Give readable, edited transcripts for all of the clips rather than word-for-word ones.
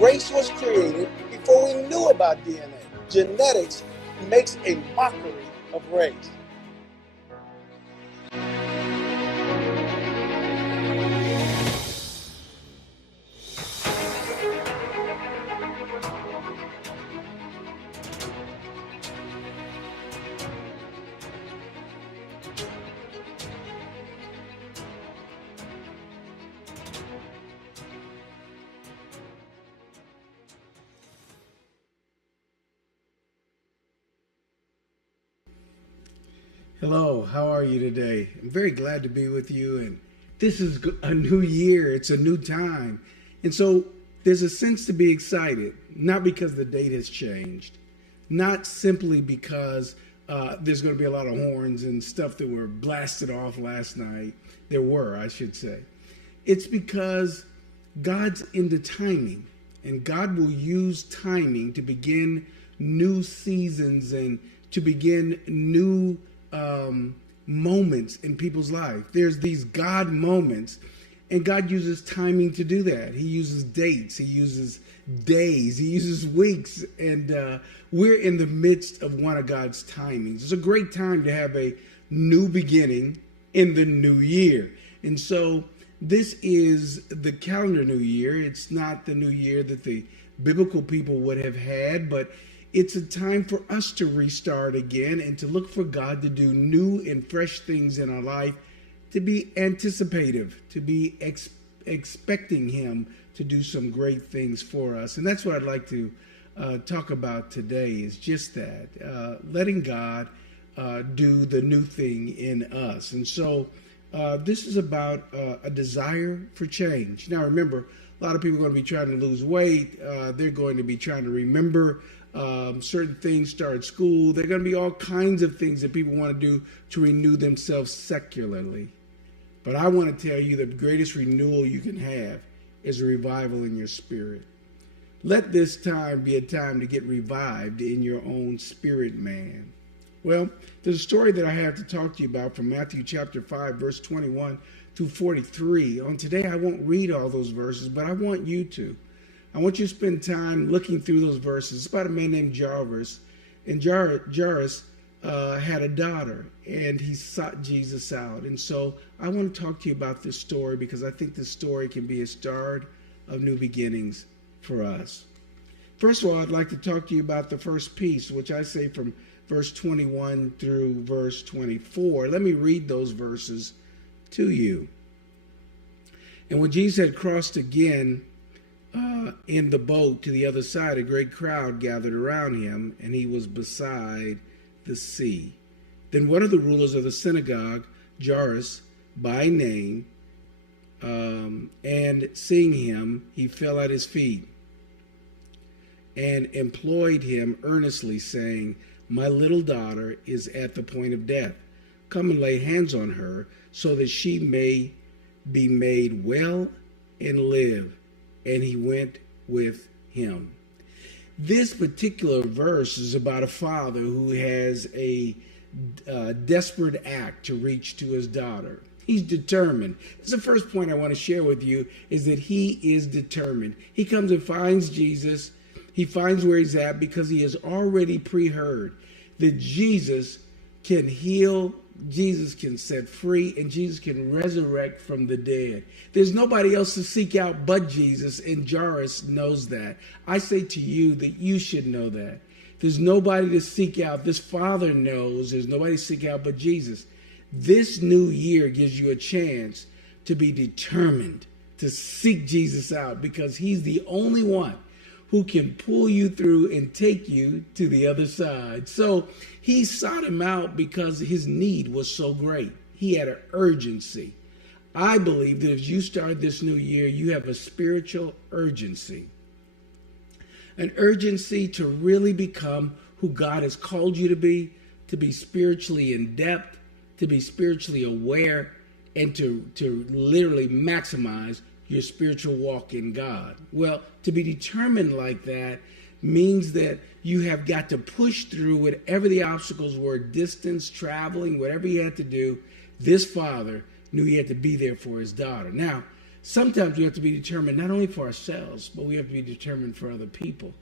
Race was created before we knew about DNA. Genetics makes a mockery of race. Hello, how are you today? I'm very glad to be with you, and this is a new year. It's a new time. And so there's a sense to be excited, not because the date has changed, not simply because there's going to be a lot of horns and stuff that were blasted off last night. There were, I should say. It's because God's into timing, and God will use timing to begin new seasons and to begin new moments in people's life. There's these God moments, and God uses timing to do that. He uses dates, He uses days, He uses weeks, and we're in the midst of one of God's timings. It's a great time to have a new beginning in the new year. And so this is the calendar new year. It's not the new year that the biblical people would have had, but it's a time for us to restart again and to look for God to do new and fresh things in our life, to be anticipative, to be expecting Him to do some great things for us. And that's what I'd like to talk about today, is just that, letting God do the new thing in us. And so this is about a desire for change. Now, remember, a lot of people are going to be trying to lose weight. They're going to be trying to remember certain things, start school. There are going to be all kinds of things that people want to do to renew themselves secularly. But I want to tell you the greatest renewal you can have is a revival in your spirit. Let this time be a time to get revived in your own spirit, man. Well, there's a story that I have to talk to you about from Matthew chapter 5, verse 21 through 43. On today, I won't read all those verses, but I want you to. I want you to spend time looking through those verses. It's about a man named Jairus. And Jairus had a daughter, and he sought Jesus out. And so I want to talk to you about this story because I think this story can be a start of new beginnings for us. First of all, I'd like to talk to you about the first piece, which I say from verse 21 through verse 24. Let me read those verses to you. And when Jesus had crossed again in the boat to the other side, a great crowd gathered around him, and he was beside the sea. Then one of the rulers of the synagogue, Jairus by name, and seeing him, he fell at his feet and implored him earnestly, saying, "My little daughter is at the point of death. Come and lay hands on her, so that she may be made well and live." And he went with him. This particular verse is about a father who has a desperate act to reach to his daughter. He's determined. That's the first point I want to share with you, is that he is determined. He comes and finds Jesus. He finds where he's at because he has already pre-heard that Jesus can heal, Jesus can set free, and Jesus can resurrect from the dead. There's nobody else to seek out but Jesus, and Jairus knows that. I say to you that you should know that. There's nobody to seek out. This father knows there's nobody to seek out but Jesus. This new year gives you a chance to be determined to seek Jesus out, because he's the only one who can pull you through and take you to the other side. So he sought him out because his need was so great. He had an urgency. I believe that as you start this new year, you have a spiritual urgency. An urgency to really become who God has called you to be spiritually in depth, to be spiritually aware, and to literally maximize your spiritual walk in God. Well, to be determined like that means that you have got to push through whatever the obstacles were, distance, traveling, whatever he had to do. This father knew he had to be there for his daughter. Now, Sometimes we have to be determined not only for ourselves, but we have to be determined for other people.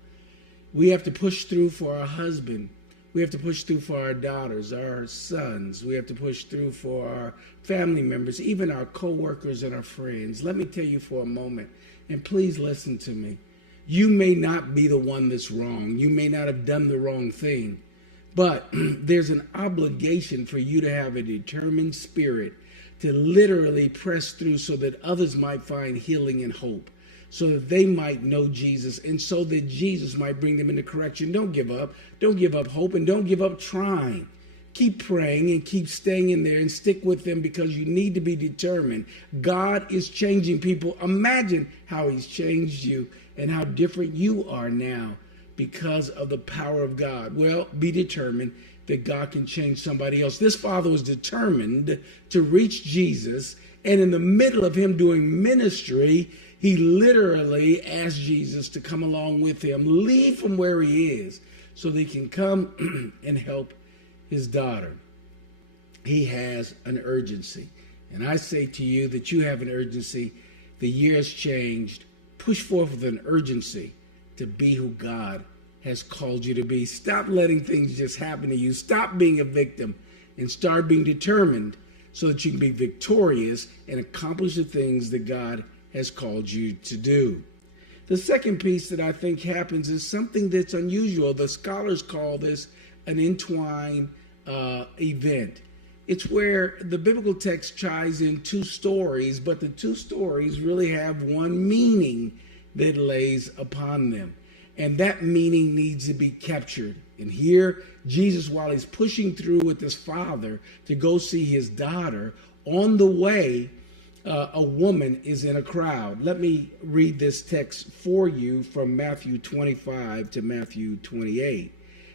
We have to push through for our husband. We have to push through for our daughters, our sons. We have to push through for our family members, even our co-workers and our friends. Let me tell you for a moment, and please listen to me. You may not be the one that's wrong. You may not have done the wrong thing, but there's an obligation for you to have a determined spirit to literally press through so that others might find healing and hope, so that they might know Jesus, and so that Jesus might bring them into correction. Don't give up. Don't give up hope, and don't give up trying. Keep praying and keep staying in there and stick with them, because you need to be determined. God is changing people. Imagine how he's changed you and how different you are now because of the power of God. Well, be determined that God can change somebody else. This father was determined to reach Jesus, and in the middle of him doing ministry, he literally asked Jesus to come along with him, leave from where he is, so that he can come and help his daughter. He has an urgency. And I say to you that you have an urgency. The year has changed. Push forth with an urgency to be who God has called you to be. Stop letting things just happen to you. Stop being a victim and start being determined so that you can be victorious and accomplish the things that God has called you to do. The second piece that I think happens is something that's unusual. The scholars call this an entwined event. It's where the biblical text ties in two stories, but the two stories really have one meaning that lays upon them. And that meaning needs to be captured. And here, Jesus, while he's pushing through with his father to go see his daughter, on the way, a woman is in a crowd. Let me read this text for you from Matthew 25 to Matthew 28.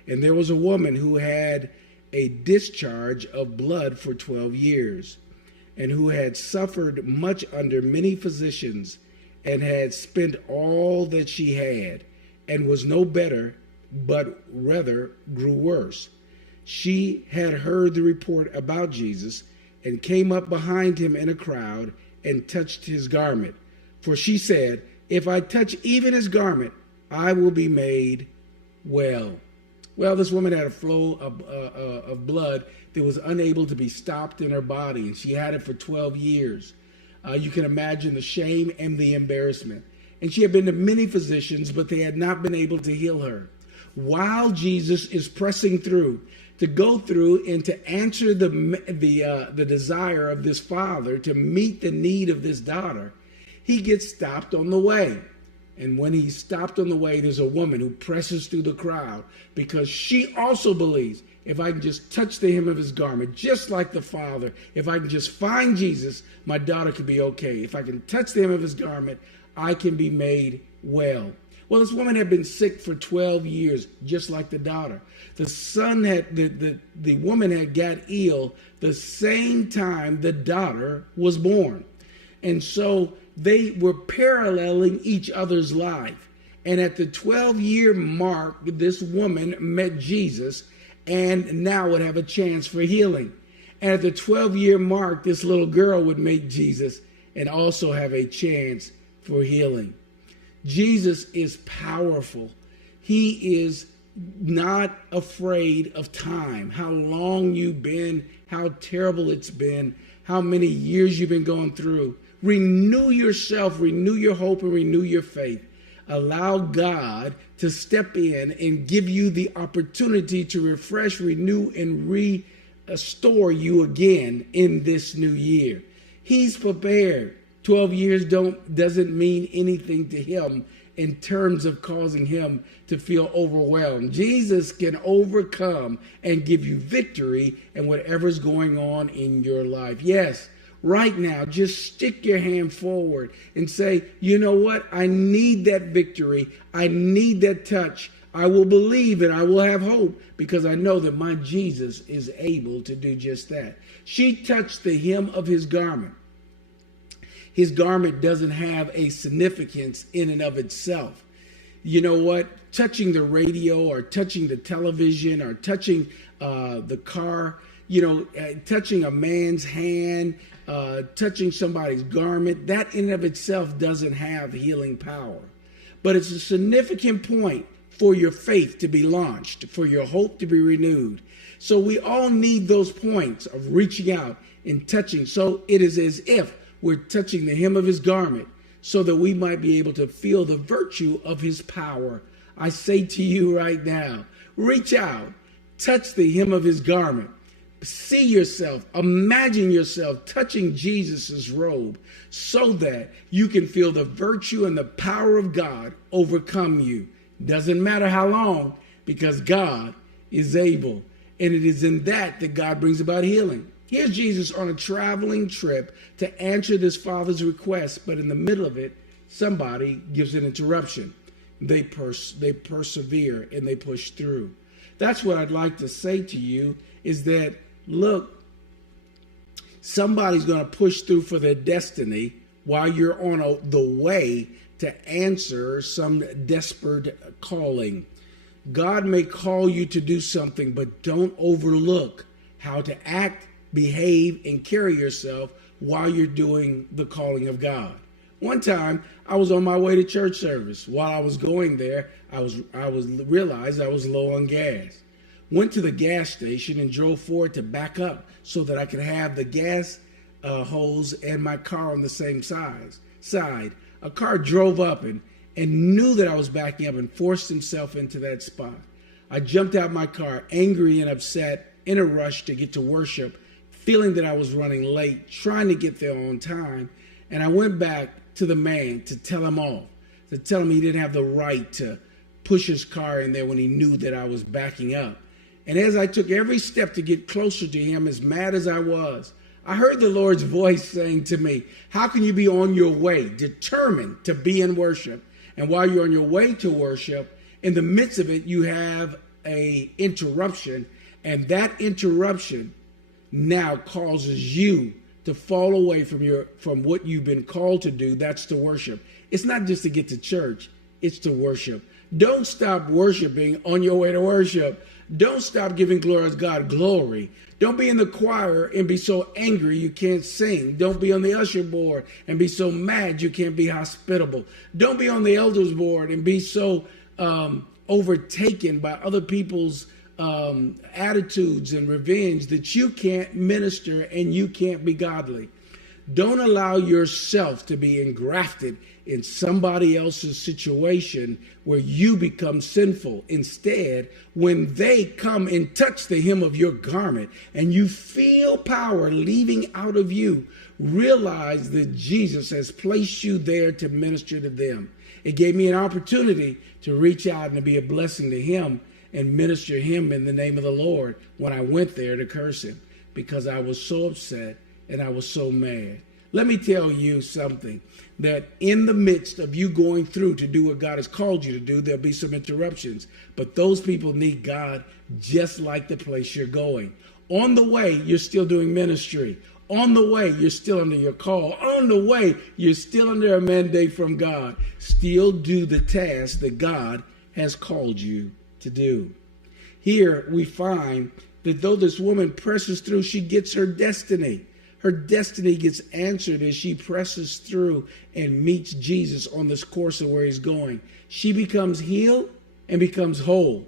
And there was a woman who had a discharge of blood for 12 years, and who had suffered much under many physicians, and had spent all that she had, and was no better, but rather grew worse. She had heard the report about Jesus, and came up behind him in a crowd, and touched his garment. For she said, if I touch even his garment, I will be made well. Well, this woman had a flow of blood that was unable to be stopped in her body, and she had it for 12 years. You can imagine the shame and the embarrassment. And she had been to many physicians, but they had not been able to heal her. While Jesus is pressing through to go through and to answer the desire of this father to meet the need of this daughter, he gets stopped on the way. And when he's stopped on the way, there's a woman who presses through the crowd, because she also believes, if I can just touch the hem of his garment, just like the father, if I can just find Jesus, my daughter could be okay. If I can touch the hem of his garment, I can be made well. Well, this woman had been sick for 12 years, just like the daughter. The son had, the woman had got ill the same time the daughter was born. And so they were paralleling each other's life. And at the 12-year mark, this woman met Jesus and now would have a chance for healing. And at the 12-year mark, this little girl would meet Jesus and also have a chance for healing. Jesus is powerful. He is not afraid of time, how long you've been, how terrible it's been, how many years you've been going through. Renew yourself, renew your hope, and renew your faith. Allow God to step in and give you the opportunity to refresh, renew, and restore you again in this new year. He's prepared. 12 years doesn't mean anything to him in terms of causing him to feel overwhelmed. Jesus can overcome and give you victory in whatever's going on in your life. Yes, right now, just stick your hand forward and say, you know what? I need that victory. I need that touch. I will believe and I will have hope, because I know that my Jesus is able to do just that. She touched the hem of his garment. His garment doesn't have a significance in and of itself. You know what? Touching the radio or touching the television or touching the car touching a man's hand, touching somebody's garment, that in and of itself doesn't have healing power. But it's a significant point for your faith to be launched, for your hope to be renewed. So we all need those points of reaching out and touching. So it is as if we're touching the hem of his garment so that we might be able to feel the virtue of his power. I say to you right now, reach out, touch the hem of his garment. See yourself, imagine yourself touching Jesus's robe so that you can feel the virtue and the power of God overcome you. Doesn't matter how long, because God is able. And it is in that God brings about healing. Here's Jesus on a traveling trip to answer this father's request, but in the middle of it, somebody gives an interruption. They persevere and they push through. That's what I'd like to say to you is that, look, somebody's going to push through for their destiny while you're on the way to answer some desperate calling. God may call you to do something, but don't overlook how to act, behave, and carry yourself while you're doing the calling of God. One time, I was on my way to church service. While I was going there, I realized I was low on gas. Went to the gas station and drove forward to back up so that I could have the gas hose and my car on the same side. A car drove up and knew that I was backing up and forced himself into that spot. I jumped out my car, angry and upset, in a rush to get to worship, feeling that I was running late, trying to get there on time. And I went back to the man to tell him off, to tell him he didn't have the right to push his car in there when he knew that I was backing up. And as I took every step to get closer to him, as mad as I was, I heard the Lord's voice saying to me, how can you be on your way, determined to be in worship? And while you're on your way to worship, in the midst of it, you have an interruption. And that interruption now causes you to fall away from what you've been called to do. That's to worship. It's not just to get to church. It's to worship. Don't stop worshiping on your way to worship. Don't stop giving glory to God glory. Don't be in the choir and be so angry you can't sing. Don't be on the usher board and be so mad you can't be hospitable. Don't be on the elders board and be so overtaken by other people's attitudes and revenge that you can't minister and you can't be godly. Don't allow yourself to be engrafted in somebody else's situation where you become sinful. Instead, when they come and touch the hem of your garment and you feel power leaving out of you, realize that Jesus has placed you there to minister to them. It gave me an opportunity to reach out and to be a blessing to him and minister him in the name of the Lord when I went there to curse him, because I was so upset and I was so mad. Let me tell you something, that in the midst of you going through to do what God has called you to do, there'll be some interruptions, but those people need God just like the place you're going. On the way, you're still doing ministry. On the way, you're still under your call. On the way, you're still under a mandate from God. Still do the task that God has called you to do. Here we find that though this woman presses through, she gets her destiny. Her destiny gets answered as she presses through and meets Jesus on this course of where he's going. She becomes healed and becomes whole.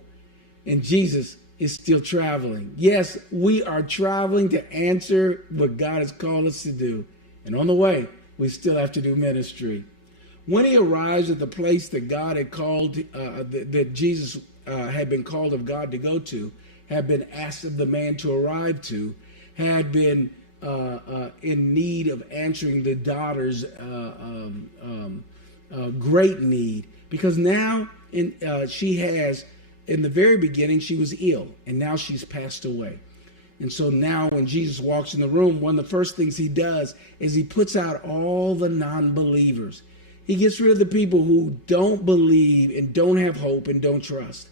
And Jesus is still traveling. Yes, we are traveling to answer what God has called us to do. And on the way, we still have to do ministry. When he arrives at the place that God had called, that Jesus had been called of God to go to, had been asked of the man to arrive to, had been in need of answering the daughter's great need, because now she has, in the very beginning, she was ill, and now she's passed away. And so now when Jesus walks in the room, one of the first things he does is he puts out all the non-believers. He gets rid of the people who don't believe and don't have hope and don't trust.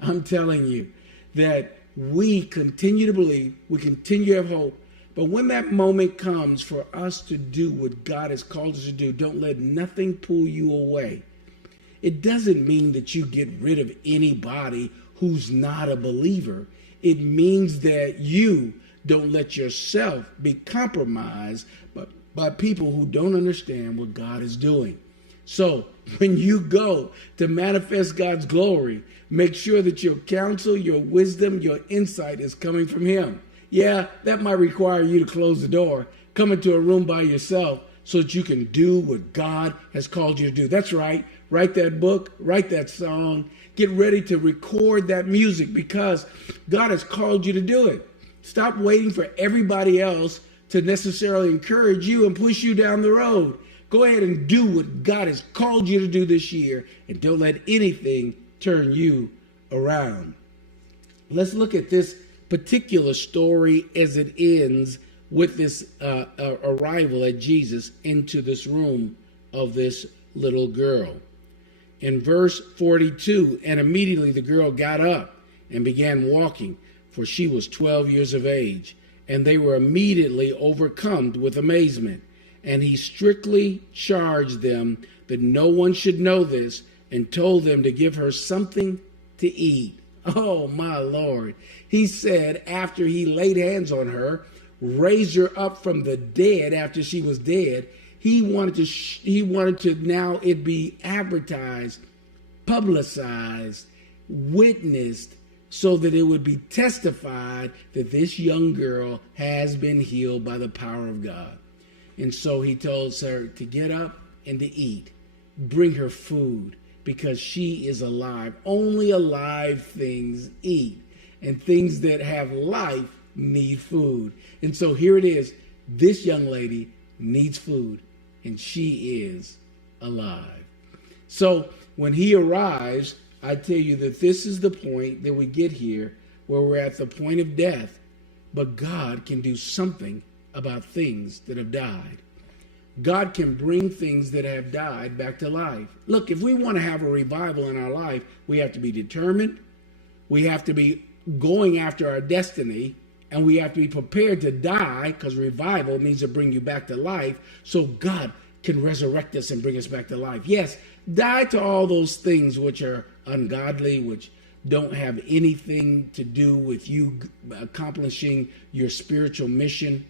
I'm telling you that we continue to believe, we continue to have hope, but when that moment comes for us to do what God has called us to do, don't let nothing pull you away. It doesn't mean that you get rid of anybody who's not a believer. It means that you Don't let yourself be compromised by people who don't understand what God is doing. So when you go to manifest God's glory, make sure that your counsel, your wisdom, your insight is coming from him. Yeah, that might require you to close the door, come into a room by yourself so that you can do what God has called you to do. That's right. Write that book, write that song, get ready to record that music because God has called you to do it. Stop waiting for everybody else to necessarily encourage you and push you down the road. Go ahead and do what God has called you to do this year, and don't let anything turn you around. Let's look at this particular story as it ends with this arrival at Jesus into this room of this little girl. In verse 42, and immediately the girl got up and began walking, for she was 12 years of age, and they were immediately overcome with amazement. And he strictly charged them that no one should know this, and told them to give her something to eat. Oh, my Lord. He said after he laid hands on her, raised her up from the dead after she was dead, he wanted to now it be advertised, publicized, witnessed, so that it would be testified that this young girl has been healed by the power of God. And so he tells her to get up and to eat. Bring her food because she is alive. Only alive things eat. And things that have life need food. And so here it is. This young lady needs food and she is alive. So when he arrives, I tell you that this is the point that we get here where we're at the point of death. But God can do something about things that have died. God can bring things that have died back to life. Look, if we want to have a revival in our life, we have to be determined. We have to be going after our destiny, and we have to be prepared to die, because revival means to bring you back to life, so God can resurrect us and bring us back to life. Yes, die to all those things which are ungodly, which don't have anything to do with you accomplishing your spiritual mission.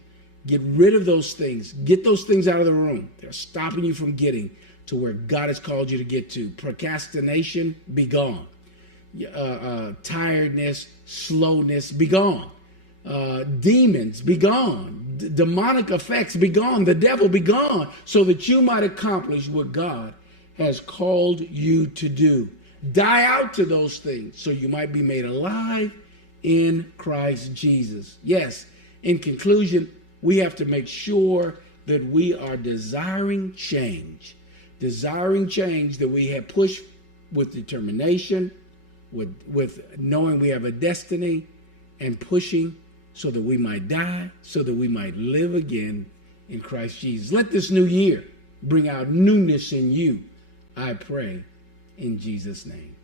Get rid of those things. Get those things out of the room. They're stopping you from getting to where God has called you to get to. Procrastination, be gone. Tiredness, slowness, be gone. Demons, be gone. Demonic effects, be gone. The devil, be gone. So that you might accomplish what God has called you to do. Die out to those things so you might be made alive in Christ Jesus. Yes, in conclusion, we have to make sure that we are desiring change that we have pushed with determination, with knowing we have a destiny, and pushing so that we might die, so that we might live again in Christ Jesus. Let this new year bring out newness in you, I pray, in Jesus' name.